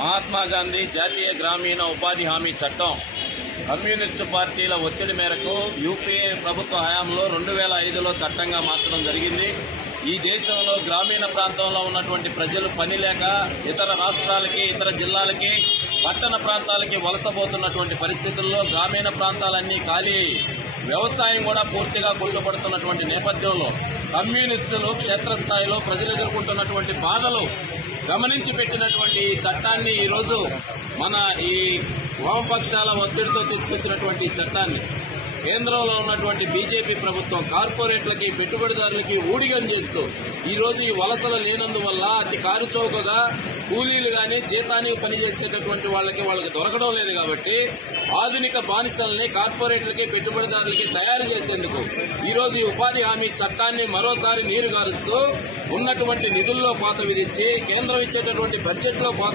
మహాత్మా గాంధీ జాతీయ గ్రామీణ ఉపాధి హామీ చట్టం కమ్యూనిస్టు పార్టీల ఒత్తిడి మేరకు యూపీఏ ప్రభుత్వ హయాంలో 2005లో చట్టంగా మార్చడం జరిగింది. ఈ దేశంలో గ్రామీణ ప్రాంతంలో ఉన్నటువంటి ప్రజలు పని లేక ఇతర రాష్ట్రాలకి, ఇతర జిల్లాలకి, పట్టణ ప్రాంతాలకి వలసపోతున్నటువంటి పరిస్థితుల్లో గ్రామీణ ప్రాంతాలన్నీ ఖాళీ, వ్యవసాయం కూడా పూర్తిగా కుంటుపడుతున్నటువంటి నేపథ్యంలో కమ్యూనిస్టులు క్షేత్రస్థాయిలో ప్రజలు ఎదుర్కొంటున్నటువంటి బాధలు గమనించి పెట్టినటువంటి ఈ చట్టాన్ని ఈరోజు మన ఈ వామపక్షాల ఒత్తిడితో తీసుకొచ్చినటువంటి చట్టాన్ని కేంద్రంలో ఉన్నటువంటి బీజేపీ ప్రభుత్వం కార్పొరేట్లకి, పెట్టుబడిదారులకి ఊడిగం చేస్తూ ఈరోజు ఈ వలసలు లేనందువల్ల అతి కారుచౌకగా కూలీలు కానీ జీతానికి పనిచేసేటటువంటి వాళ్ళకి దొరకడం లేదు. కాబట్టి ఆధునిక బానిసల్ని కార్పొరేట్లకి, పెట్టుబడిదారులకి తయారు చేసేందుకు ఈరోజు ఈ ఉపాధి హామీ చట్టాన్ని మరోసారి నీరుగారుస్తూ ఉన్నటువంటి నిధుల్లో కోత విధించి కేంద్రం ఇచ్చేటటువంటి బడ్జెట్లో కోత